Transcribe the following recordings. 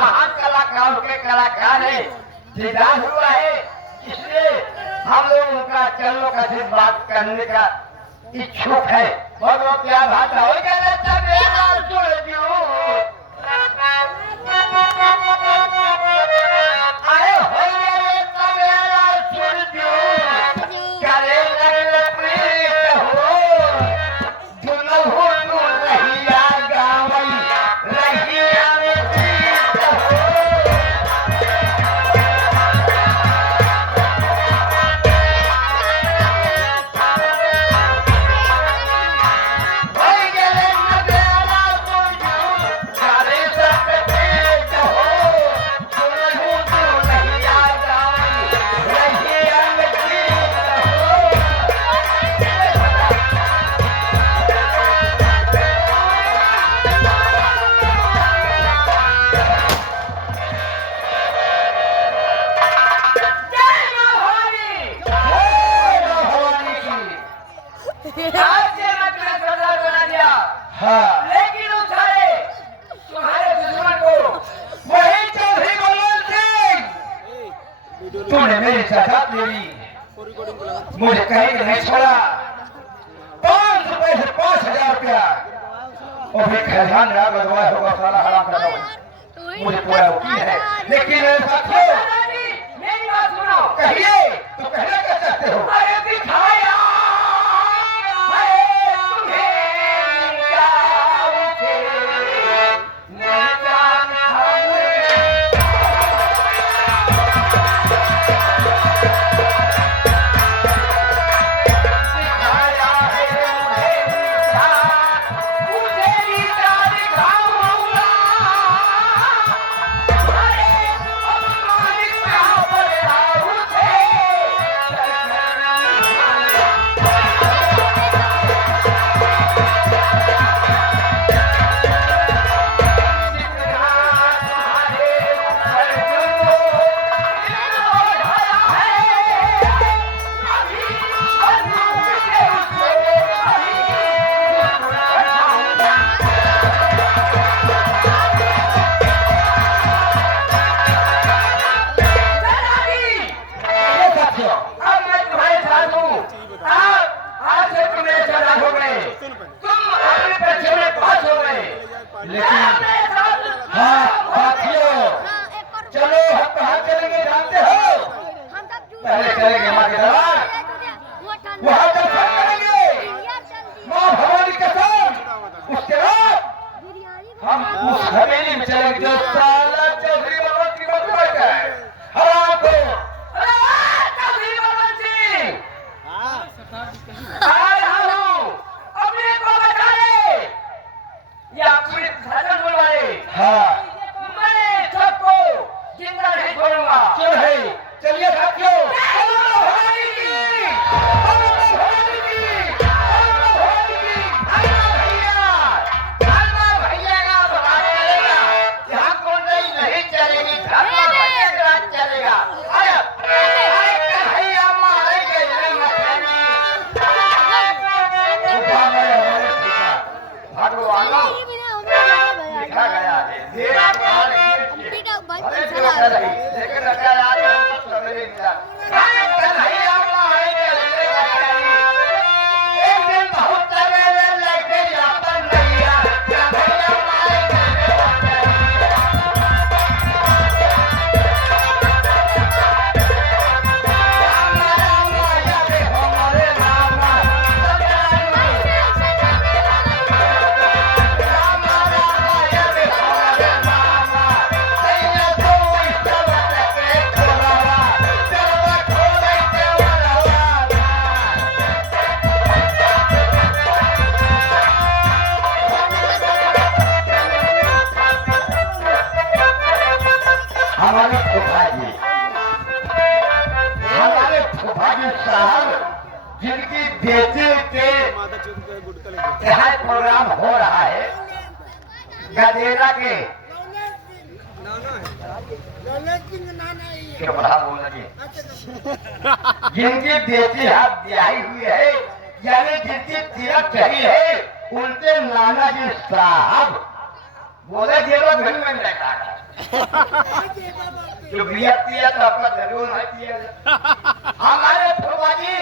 महान कलाकारों के कलाकार है, दीदार हुआ है, इसलिए हम लोग उनका चरणों का आशीर्वाद करने का इच्छुक है। बहुत बहुत प्यार भाषा हो गया लेकिन तुम्हारे दुश्मन को वही चौधरी बलवंत सिंह तूने मेरी साथ मेरी मुझे कहीं नहीं छोड़ा। 5 रुपए से 5000 रुपया और फिर खजान ना बदवा होगा साला हराम का मुझे पूरा यकीन है। लेकिन मेरे साथियों मेरी बात सुनो, कहिए तो कहना क्या चाहते हो? अरे दिखाया हम उस हवेली में चले जो साला चौधरी बलवंत की बात करता है। हराम को चौधरी बलवंत सिंह आ रहा हूँ, अपने को बचा ले या पूरे शासन बुलवाए। हाँ मैं सबको जिंदा नहीं छोड़ूंगा। चलिए साथियों लेकिन हमारे फुफाजी साहब जिनकी बेटे के यहाँ प्रोग्राम हो रहा है गदेरा के जिनकी बेटी हाथ ब्याही हुई है यानी जिनकी तिलक चढ़ी है उनके नाना जी साहब बोले जेल में देखा जो बिया पिया तो आपका जरूर है पिया। हमारे फूफा जी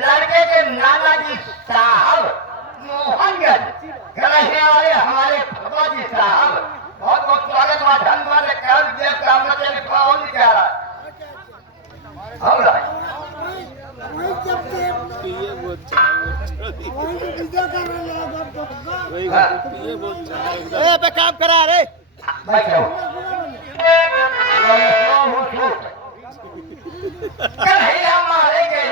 लड़के के नाना जी साहब मोहनगंज गलहिया वाले हमारे फूफा जी साहब बहुत बहुत स्वागत हुआ, धन्यवाद। कल देव काम चले पाओ नहीं कह रहा होगा पे काम करा रे भाई क्या कन्हैया मारे गए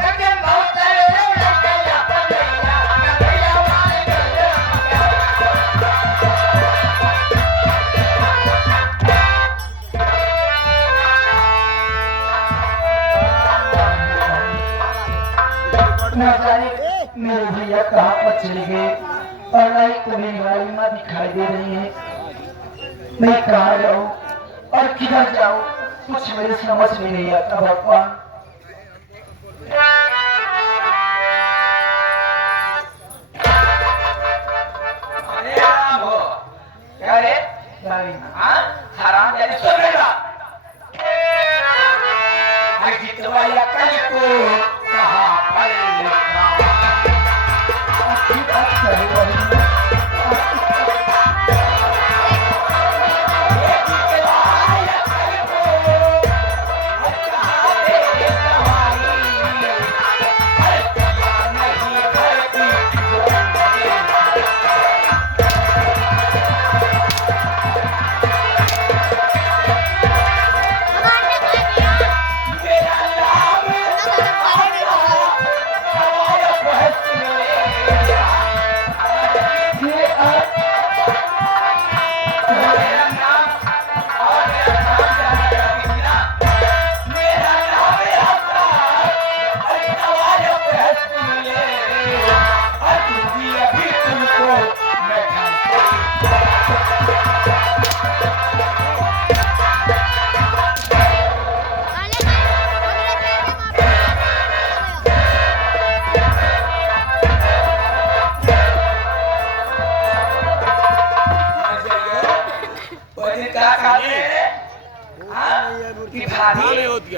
लेकिन बहुत तेरे कन्हैया मारे गए। न जाने मेरे भैया कहाँ पर चले गए और नहीं तो मेरी गाड़ी में दिखाई दे रही है। मैं कहाँ जाऊँ और किधर जाऊँ कुछ मेरी समझ में नहीं आता भगवान। अरे राम हो क्या रे हराम जाने सुनेगा जितवाया कल को कहाँ पर लिखा अच्छी बात कही वही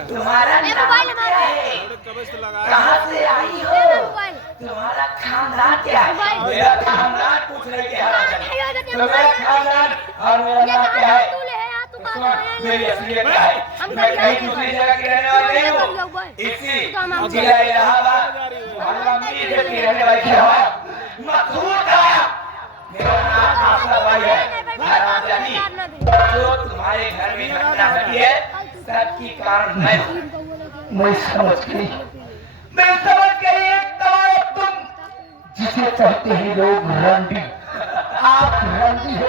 तुम्हारा कहाँ से आई हो, तुम्हारा खानदान क्या है? मेरा खानदान पूछ रहे क्या? तो मेरा खानदान और मेरा नाम क्या है? मेरी असलियत क्या है? मैं कहीं दूसरी जगह की रहने वाली हूँ, इसी जिला इलाहाबाद मोहल्ला मीर की रहने वाली हूँ। मशहूर था मेरा नाम आसरा भाई है। हरामजादी जो तुम्हारे घर में घटना घटी है सबकी कारण मैं समझ गई एक तबाह तुम जिसे कहते हैं लोग रंडी, आप रंडी हो।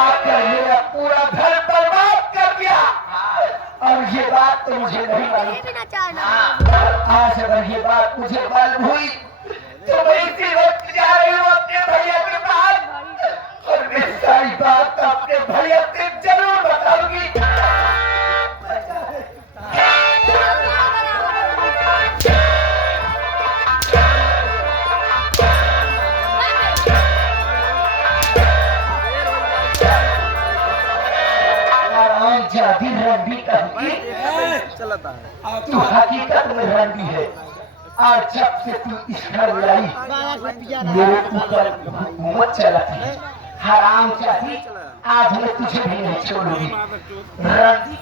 आकर मेरा पूरा घर बर्बाद कर दिया और ये बात तो मुझे नहीं मालूम। आज अगर ये बात मुझे मालूम हुई तो मैं इसी वक्त जा रही हूँ अपने भैया के पास और मैं सारी बात अपने भैया से जरूर बताऊंगी। जादी रंडी तू हकीकत में रंडी है और जब से तू इस घर लाई मेरे ऊपर हुकूमत चलाती है। हराम जादी आज मैं तुझे भी नहीं छोड़ूंगी रंडी।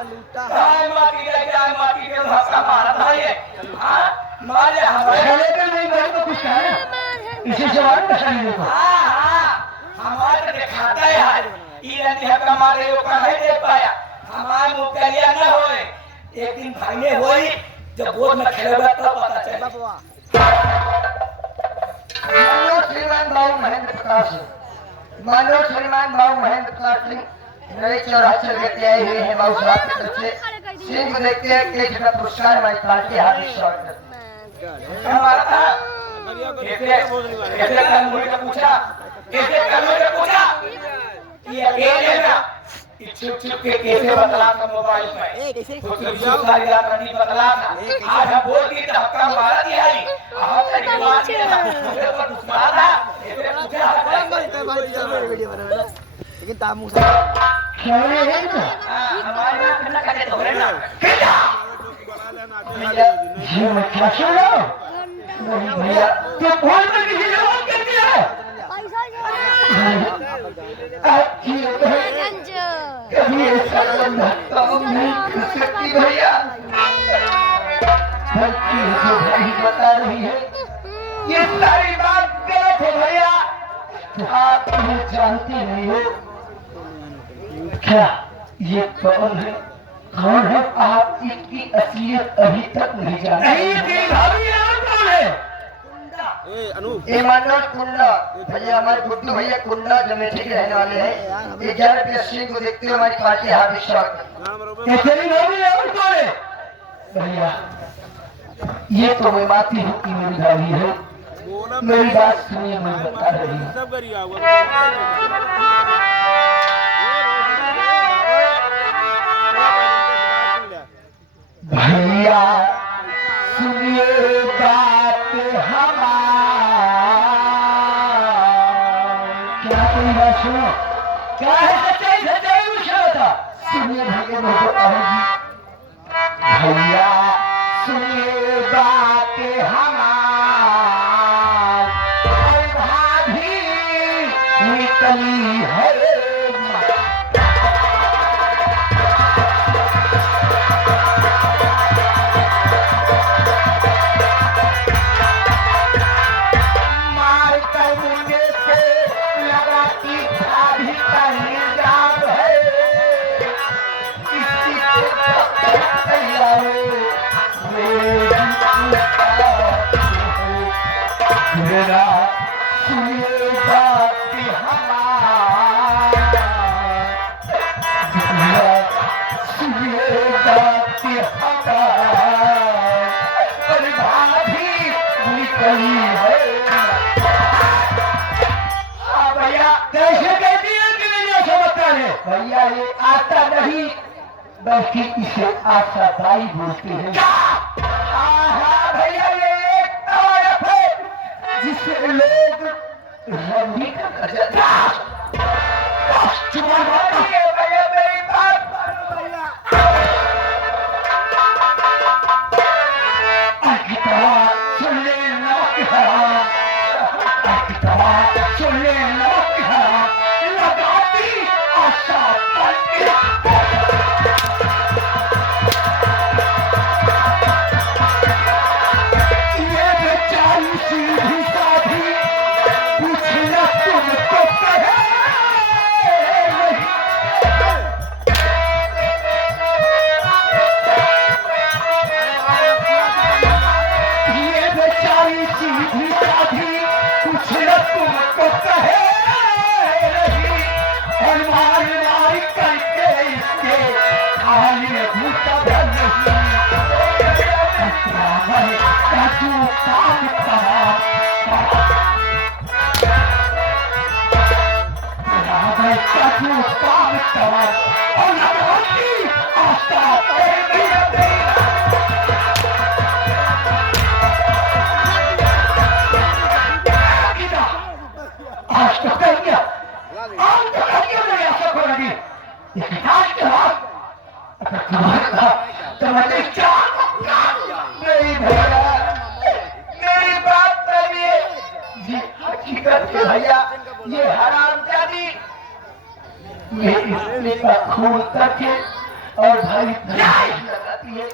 हाय माटी के धक्का मारा था ये हां मारे हमारे पे नहीं भाई तो कुछ कहा ना इसी सवाल का सही देखो हां हमारे दिखाता है यार ये नहीं हक्का मारे वो का नहीं दे पाया हमार मुकलिया ना होए एक दिन भागने होई जब बोर्ड में खेलेगा तब पता चलेगा मानो श्रीमान भाऊ महेंद्र प्रकाश सिंह नए चौराहे से लेते आए हुए हैं बाबू साहब की तरफ से सिंह को देखते हैं कि जितना पुरस्कार हमारी पार्टी हार्दिक स्वागत करती है हमारा था कैसे कल मुझे पूछा कि अकेले ना छुप के कैसे बतला था मोबाइल पे सारी रात नहीं बतला था आज हम बोल दी तो हक्का मारा दिया ही आप से बात किया मुझे पर दुश्मन था ऐसे पूछा लेकिन तामू से हमारे ना करना करे तो रे ना ये मत छोड़ो भैया तो फोन में किसी जवाब कर दिया कभी ऐसा तो नहीं कर सकती भैया भाई बता रही है ये सारी बात गलत है भैया आप मुझे जानती नहीं हो क्या ये कौन है आप इसकी असलियत अभी तक नहीं जानते कौन है ये मनोज कुंडा भैया हमारे गुड्डू भैया कुंडा जमेठी के रहने वाले हैं 11 रुपये सिंह को देखते हुए हमारी पार्टी हार्दिक स्वागत भैया ये तो मैं माती हूँ कि मेरी भाभी है मेरी बात सुनिए मैं बता रही हूँ भैया सुनिए बात क्या कोई बात सुनो क्या है सच्चाई पूछा था सुनिए भैया सुनिए बात हमारी भाभी निकली है मेरा सुनिए बात सुनिए बात हमारी भाभी निकली है भैया कैसे कहती है कि नहीं ऐसा बता है भैया ये आता नहीं बल्कि इसे आशा बाई बोलते हैं भैया ये एक तारीफ है जिसे लोग रंडी का भैया मेरी बात सुन ले लगाती आशा मेरी बात करिए जी हकीकत है भैया ये हरामजादी ये इसलिए का खून तक है और भाई लगाती है।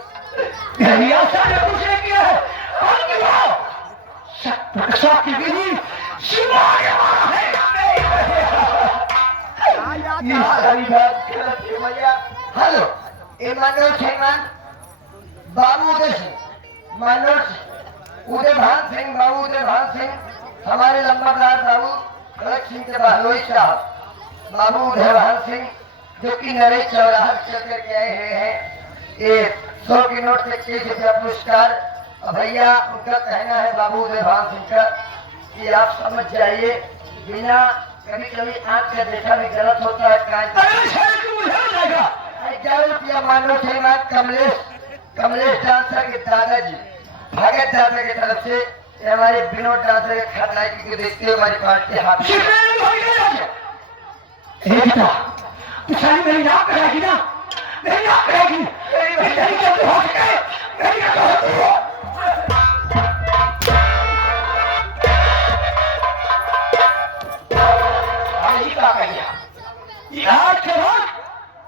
मेरी आशा ने कुछ नहीं किया है। और क्यों? रक्षा की विधि शिवाय है। ये सारी बात गलत है भैया। हेलो, ये मनोज है बाबू उदय सिंह, मनोज उदय भान सिंह, बाबू उदय भान सिंह हमारे लंबरदार बाबू खड़क सिंह के बहनोई साहब, बाबू उदय भान सिंह जो कि नरेश चौराहा चल करके आए हुए हैं। ये 100 के नोट से 30 रुपया पुरस्कार। भैया उनका कहना है बाबू उदय भान सिंह का कि आप समझ जाइए, बिना कभी कभी आंख का देखा भी गलत होता है। 11 रुपया मानो थे मैं कमलेश डांसर के दादाजी भगत दादा की तरफ से हमारे विनोद डांसर के खतनाई को देखते हुए हमारी पार्टी हाथ मेरी नाक करेगी ना, मेरी नाक करेगी, मेरी जल्दी हो सके मेरी आज के बाद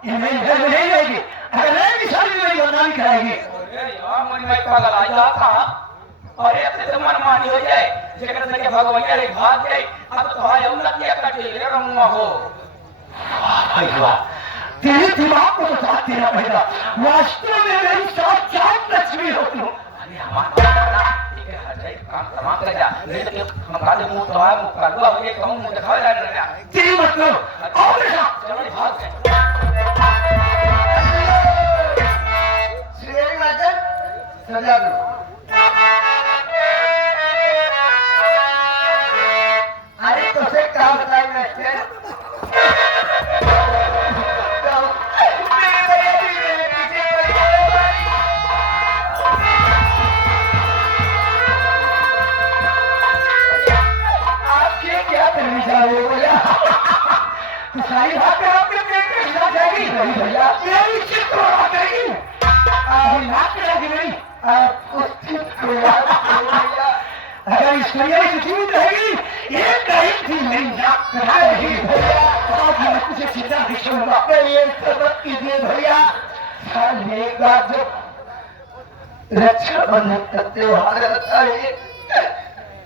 ये मेरी घर में नहीं रहेगी। अगर मैं भी शादी मेरी बदनामी कराएगी। मन में पागल आ जाता और ऐसे तो मन मानी हो जाए जगत के भगवैया रे भाग जाए। अब तो भाई उन्नत किया कटे रे रमुआ हो। भैया तेरे दिमाग को तो साथ देना पड़ेगा। वास्तव में मेरी साक्षात लक्ष्मी हो तुम। अरे हमारा ठीक है हर काम तमाम कर जा नहीं तो हम काले मुंह तो आया मुंह कर दो ये कहूं मुंह दिखावे जा रहा है तेरी मतलब और चलो भाग गए। श्री राजन सजा दो। अरे तो से कहा बताई मास्टर सारी बात आपके पेट में खिला जाएगी भैया। मेरी चित को आ जाएगी। नाक लगी नहीं भैया। अगर इस दुनिया में जीवित रहेगी ये कहीं भी नहीं नाक रहेगी भैया। और मैं तुझे चिंता नहीं करूंगा। ये सबक कीजिए भैया। साल में एक बार जब रक्षाबंधन का त्योहार आता है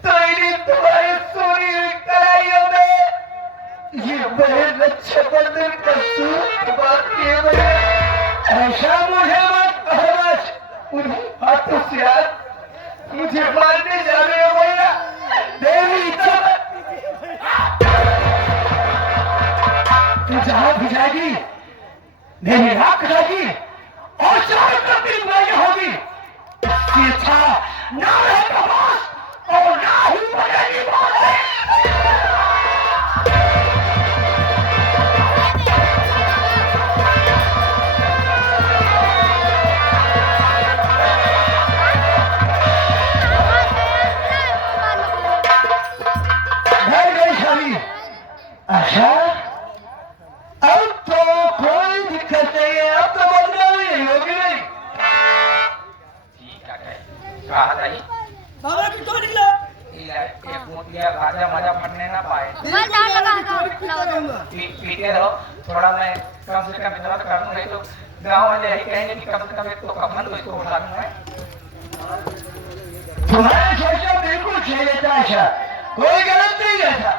तो इन्हें तुम्हारे सोनी हुई कड़ाइयों में ये बड़े रक्षाबंधन का सूट बाकी है। ऐसा मुझे मत बस उन्हीं हाथों से आज मुझे मारने जा रहे हो भैया। देवी तू जहां भी जाएगी मेरी राख जाएगी और चाहे तब भी बुराई होगी। इससे अच्छा ना रहेगा बस और ना ही बनेगी बात। अच्छा अब तो कोई दिक्कत नहीं है। अब तो बदनामी नहीं होगी। नहीं ठीक है कहा नहीं बाबा की तो निकला एक मोतिया राजा मजा पड़ने ना पाए पीटे रहो थोड़ा। मैं कम से कम इतना तो कर दूं नहीं तो गांव वाले यही कहेंगे कि कम से कम एक तो कफन तो इसको उठा दूं मैं। तुम्हारा सोचा बिल्कुल सही रहता है। कोई गलत नहीं रहता।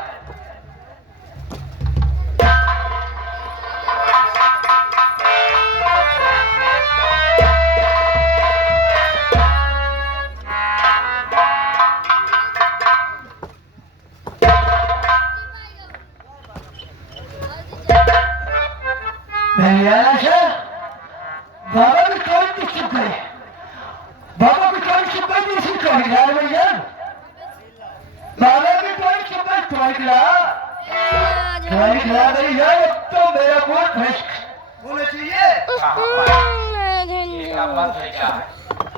बाबा भी कौन चुप है? बाबा भी कौन चुप है? दूसरी कौन गिरा भैया? बाबा भी कौन चुप है? कौन गिरा भैया? अब तो मेरा मुंह भ्रष्ट होना चाहिए।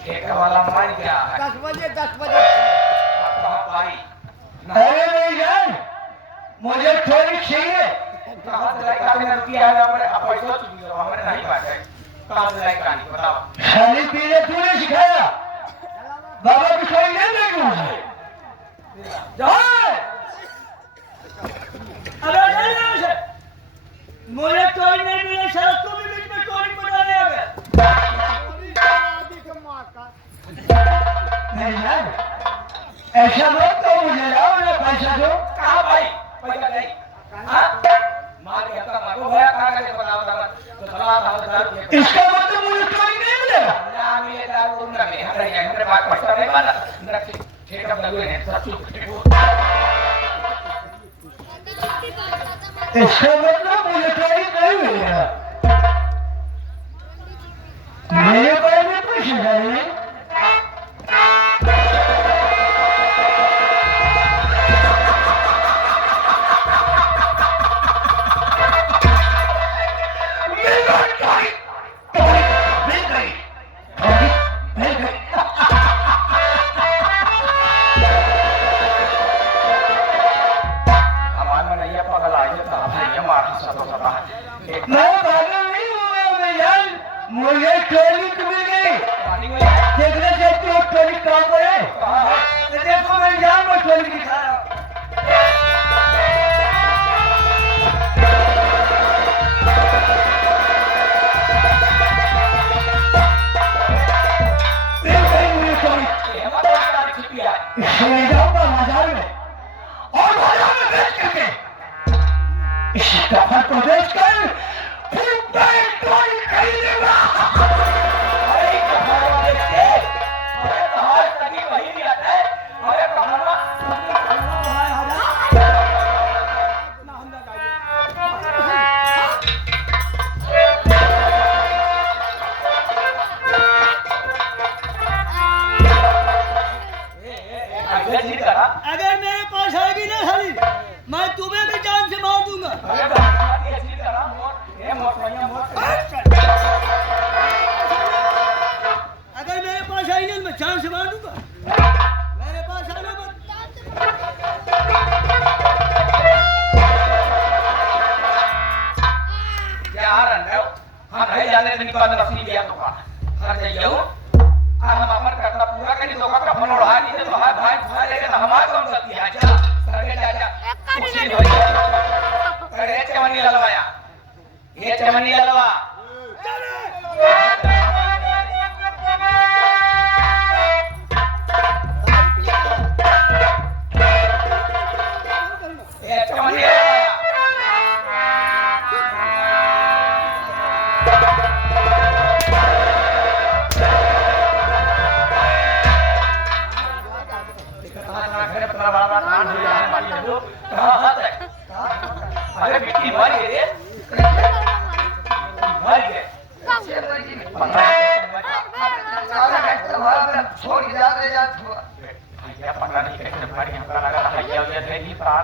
ठेका वाला मर गया है 10 बजे अरे भैया मुझे थोड़ी चाहिए। कहाँ से लाइक आपने रुपया है हमारे आप पैसा चुकी हो हमारे नहीं बात है। कहाँ से लाइक आनी बताओ। खाली पीने तूने सिखाया। बाबा भी कोई नहीं देगी मुझे। अरे नहीं मुझे कोई नहीं मिले। शरद को भी बीच में कोई बना ले। पैसा दो तो मुझे लाओ ना पैसा दो। कहाँ भाई पैसा नहीं हाँ मार के का मारो भैया कहाँ का बताओ तो थोड़ा था इसका मतलब मुझे चोरी नहीं मिलेगा। ना मिले दारू तुम ना मिले हमारे पास पैसा नहीं वाला रखी ठेका लगे हैं सब चीज इसका मतलब मुझे चोरी नहीं मिलेगा। मेरे पास में पैसे नहीं। मुझे चोरी मिल गई। देखना चाहती हो चोरी कहाँ पर है? देखो मैं जान में चोरी दिखा रहा हूँ। इसलिए जाऊंगा बाजार में और बाजार में बेच करके इस कफन को बेचकर फिर मैं चोरी खरीदूंगा। अरे कहाँ बेचते अरे कहाँ तक वही नहीं आता है अरे कहाँ अगर मेरे पास आएगी ना साली मैं तुम्हें भी जान से मार दूंगा। अगर मेरे पास आई ना मैं जान से मार दूंगा। मेरे पास आना मत। यार हम नहीं जाने दिन का नसीब दिया तो का हर जाइयो हम अपन करता पूरा करी तो का फोन उड़ा नहीं तो भाई भाई भाई लेके हमारा कौन सकती है जा सरके जा कुछ नहीं हो जाए अरे चमनी ललवाया ये चमनी ललवा ये चमनी अरे मिट्टी मर गई रे मर गए छोड़ जा रे जा भैया पता नहीं कैसे मर गए हमको लगा भैया ये नहीं पार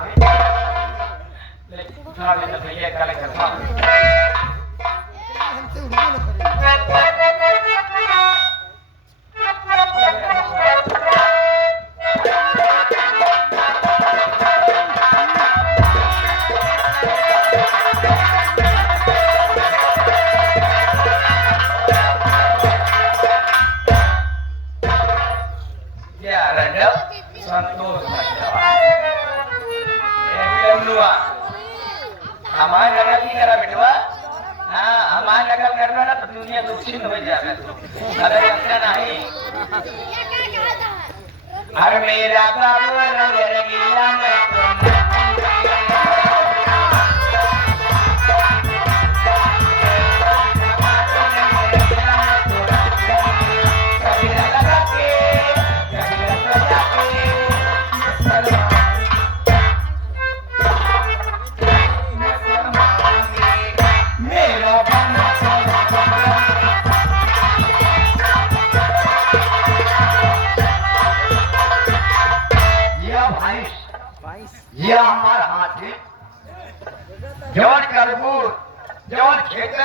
लेकिन उठा ले भैया कल करवा संतोष हमारे नगर की करा बेटवा हाँ हमारे नगर करना ना तो दुनिया दुखी हो जाएगा अरे ऐसा नहीं अरे मेरा बाबू नजर गिरा मैं यह हमारा हाथी जवान करबूर जवान खेत